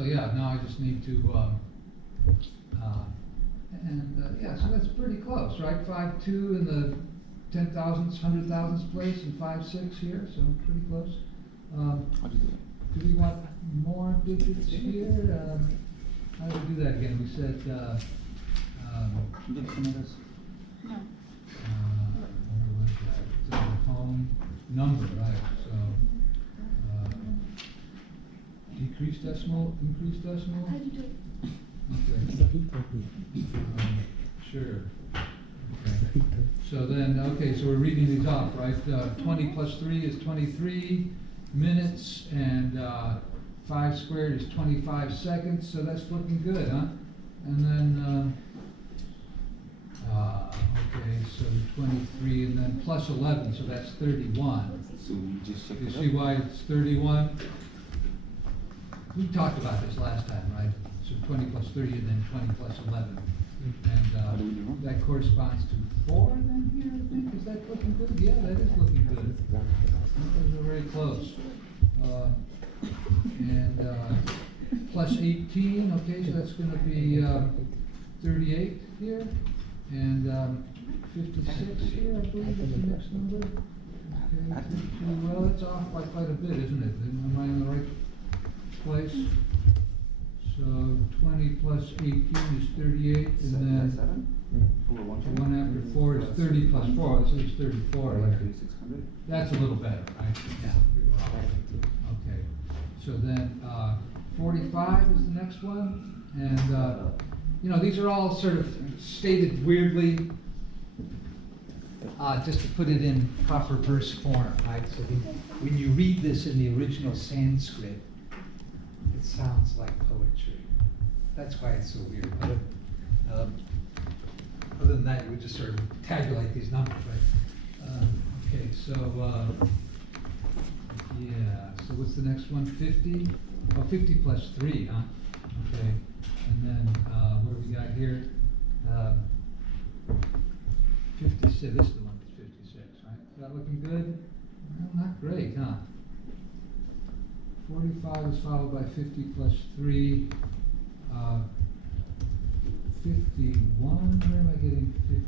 So yeah, now I just need to, yeah, so that's pretty close, right? 5.2 in the 10,000s, 100,000s place, and 5.6 here, so pretty close. How do you do it? Do we want more digits here? How do we do that again? We said, Look, some of this. No. where was that? It's on the home number, right? So, decrease decimal, increase decimal? How do you do it? Okay. Sure. Okay. So then, okay, so we're reading these off, right? 20 plus 3 is 23 minutes, and 5 squared is 25 seconds, so that's looking good, huh? And then, okay, so 23, and then plus 11, so that's 31. So we just check You it see out. why it's 31? We talked about this last time, right? So 20 plus 30 and then 20 plus 11. And What do we do? that corresponds to 4 then here, I think. Is that looking good? Yeah, that is looking good. Those are very close. And plus 18, okay, so that's going to be 38 here. And 56 here, I believe is the next number. Okay, 52. Well, it's off by quite a bit, isn't it? Am I in the right place? So 20 plus 18 is 38, and then 7? Over the one after 4 is 30 plus 4, so it's 34 like here. 3,600. That's a little better, right? Yeah. Okay, so then 45 is the next one, and you know, these are all sort of stated weirdly, just to put it in proper verse form, right? So when you read this in the original Sanskrit, it sounds like poetry. That's why it's so weird. But, other than that, you would just sort of tabulate these numbers, right? Okay, so yeah, so what's the next one? 50? Oh, 50 plus 3, huh? Okay, and then what do we got here? 56, this is the one that's 56, right? Is that looking good? Well, not great, huh? 45 is followed by 50 plus 3. 51, where am I getting 50?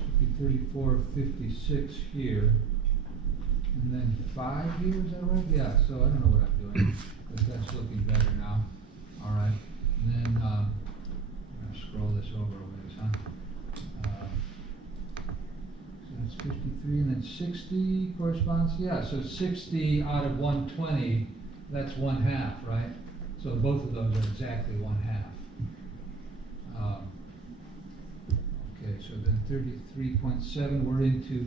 Should be 34, 56 here. And then 5 here, is that right? Yeah, so I don't know what I'm doing, but that's looking better now. All right, and then I'm going to scroll this over a ways, huh? So that's 53, and then 60 corresponds, yeah, so 60 out of 120, that's 1/2, right? So both of those are exactly 1/2. Okay, so then 33.7, we're into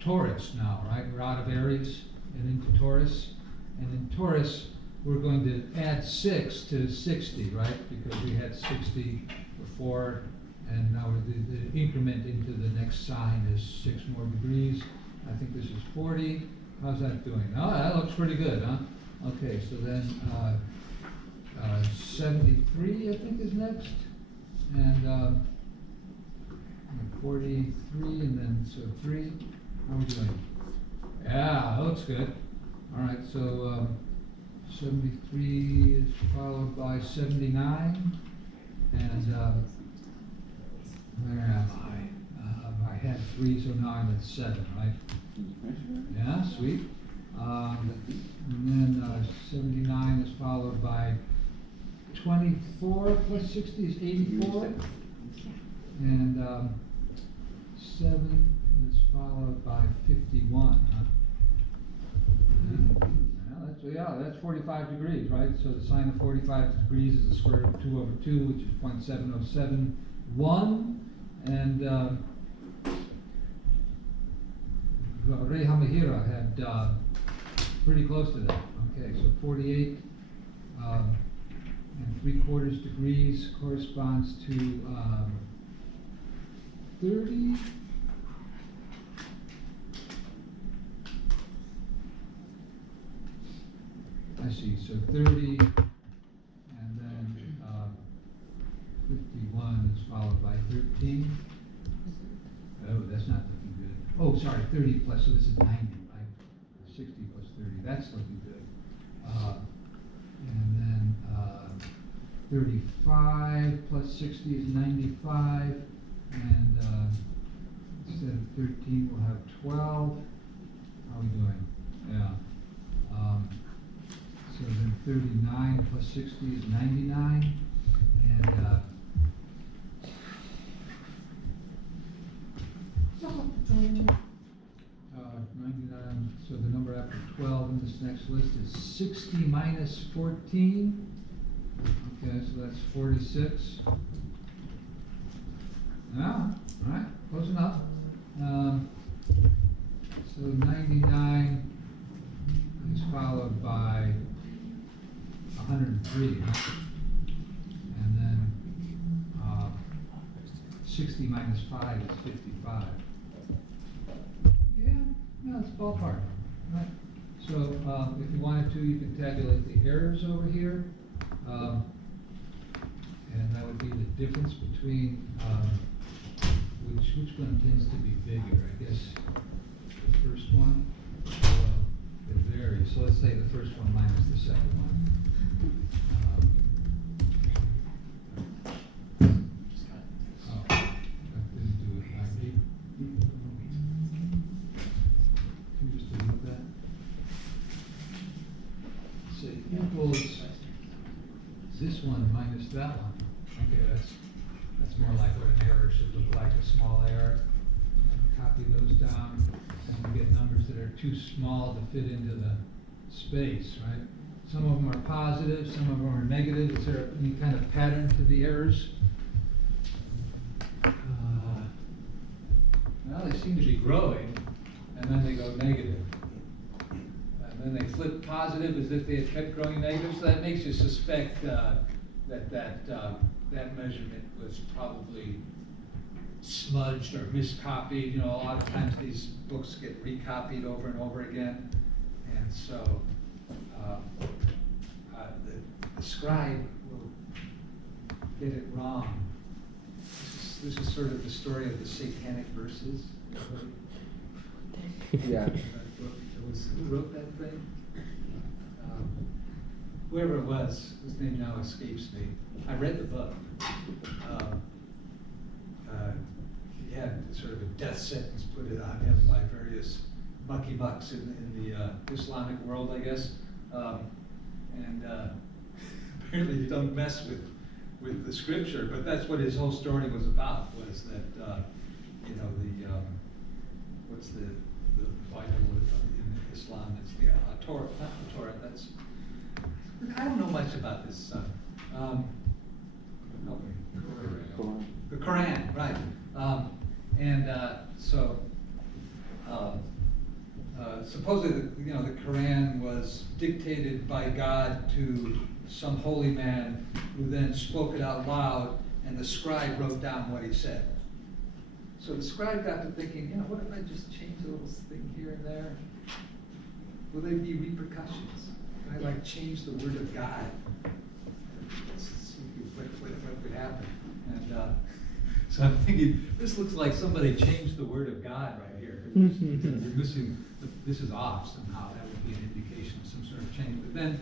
Taurus now, right? We're out of Aries and into Taurus. And in Taurus, we're going to add 6 to 60, right? Because we had 60 before, and now the increment into the next sign is 6 more degrees. I think this is 40. How's that doing? Oh, that looks pretty good, huh? Okay, so then 73, I think, is next. And 43, and then so 3. How are we doing? Yeah, that looks good. All right, so 73 is followed by 79. And where am I? I had 3, so now I'm at 7, right? Yeah, sweet. And then 79 is followed by 24 plus 60 is 84. And 7 is followed by 51, huh? Yeah, that's 45 degrees, right? So the sine of 45 degrees is the square root of 2 over 2, which is 0.7071. And Ray Hamahira had pretty close to that. Okay, so 48 and 3/4 degrees corresponds to 30. I see, so 30, and then 51 is followed by 13. Oh, that's not looking good. Oh, sorry, 30 plus, so this is 90, right? 60 plus 30, that's looking good. And then 35 plus 60 is 95, and instead of 13, we'll have 12. How are we doing? Yeah. So then 39 plus 60 is 99, and 99, so the number after 12 in this next list is 60 minus 14. Okay, so that's 46. Yeah, all right, close enough. So 99 is followed by 103, huh? And then 60 minus 5 is 55. Yeah, no, it's ballpark, right? So if you wanted to, you can tabulate the errors over here. And that would be the difference between, which one tends to be bigger, I guess, the first one, it varies. So let's say the first one minus the second one. Oh, that didn't do it. Can you just delete that? Say equals this one minus that one. Okay, that's more like what an error should look like, a small error. And copy those down, and we get numbers that are too small to fit into the space, right? Some of them are positive, some of them are negative. Is there any kind of pattern to the errors? Well, they seem to be growing, and then they go negative. And then they flip positive as if they had kept growing negative, so that makes you suspect that measurement was probably smudged or miscopied. You know, a lot of times these books get recopied over and over again, and so the scribe will get it wrong. This is sort of the story of the Satanic Verses. Yeah. Who wrote that thing? Whoever it was, whose name now escapes me. I read the book. He had sort of a death sentence put it on him by various mucky mucks in the Islamic world, I guess. And apparently you don't mess with the scripture, but that's what his whole story was about, was that, you know, what's the Bible in Islam? It's the Torah, not the Torah, that's, I don't know much about this stuff. Help me. Quran. The Quran, right. Supposedly, you know, the Quran was dictated by God to some holy man who then spoke it out loud, and the scribe wrote down what he said. So the scribe got to thinking, you know, what if I just change a little thing here and there? Will there be repercussions? Can I like change the word of God? Let's see what would happen. And so I'm thinking, this looks like somebody changed the word of God right here. You're missing, this is off somehow. That would be an indication of some sort of change. But then,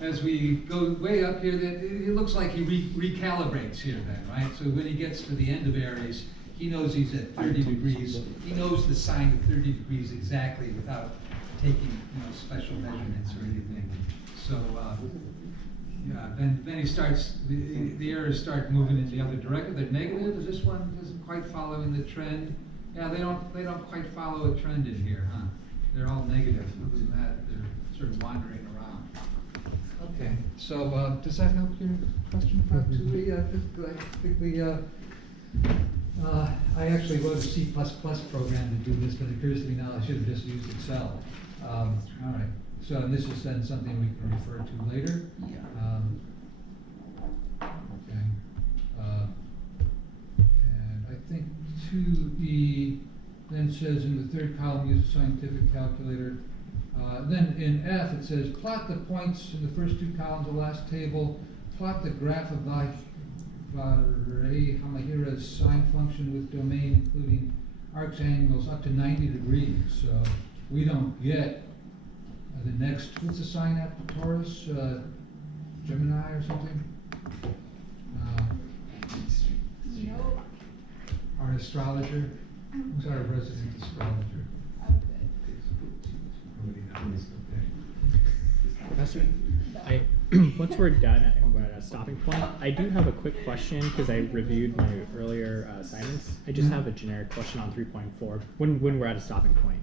as we go way up here, it looks like he recalibrates here then, right? So when he gets to the end of Aries, he knows he's at 30 degrees. He knows the sign of 30 degrees exactly without taking, you know, special measurements or anything. So, yeah, then he starts, the errors start moving in the other direction. They're negative. This one isn't quite following the trend. Yeah, they don't quite follow a trend in here, huh? They're all negative. Other than that, they're sort of wandering around. Okay, so does that help your question, Pratsui? I think I actually wrote a C++ program to do this, but it occurs to me now I should have just used Excel. All right, so and this is then something we can refer to later. Yeah. Okay. And I think 2E then says in the third column, use a scientific calculator. Then in F it says, plot the points in the first two columns of the last table, plot the graph of Hamahira's sine function with domain including arcs angles up to 90 degrees. So we don't get The next, what's the sign after Taurus? Gemini or something? Nope. Our astrologer? Who's our resident astrologer? Okay. Nobody knows, okay. Professor, once we're done at a stopping point, I do have a quick question because I reviewed my earlier assignments. I just have a generic question on 3.4 when we're at a stopping point.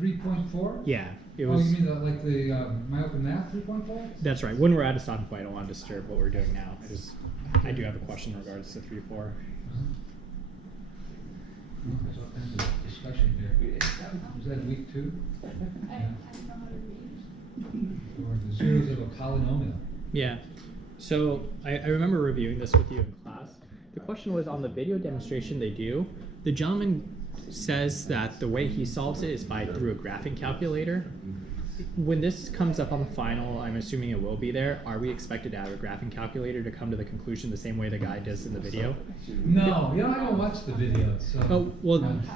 3.4? Yeah, it Oh, was. you mean like the My Open Math 3.4? That's right. When we're at a stopping point, I don't want to disturb what we're doing now. I do have a question in regards to 3.4. There's all kinds of discussion here. Was that week 2? I don't know how to read. Or the zeros of a polynomial? Yeah. So I remember reviewing this with you in class. The question was on the video demonstration they do. The gentleman says that the way he solves it is through a graphing calculator. When this comes up on the final, I'm assuming it will be there. Are we expected to have a graphing calculator to come to the conclusion the same way the guy does in the video? No, I don't watch the video, so. Oh, well,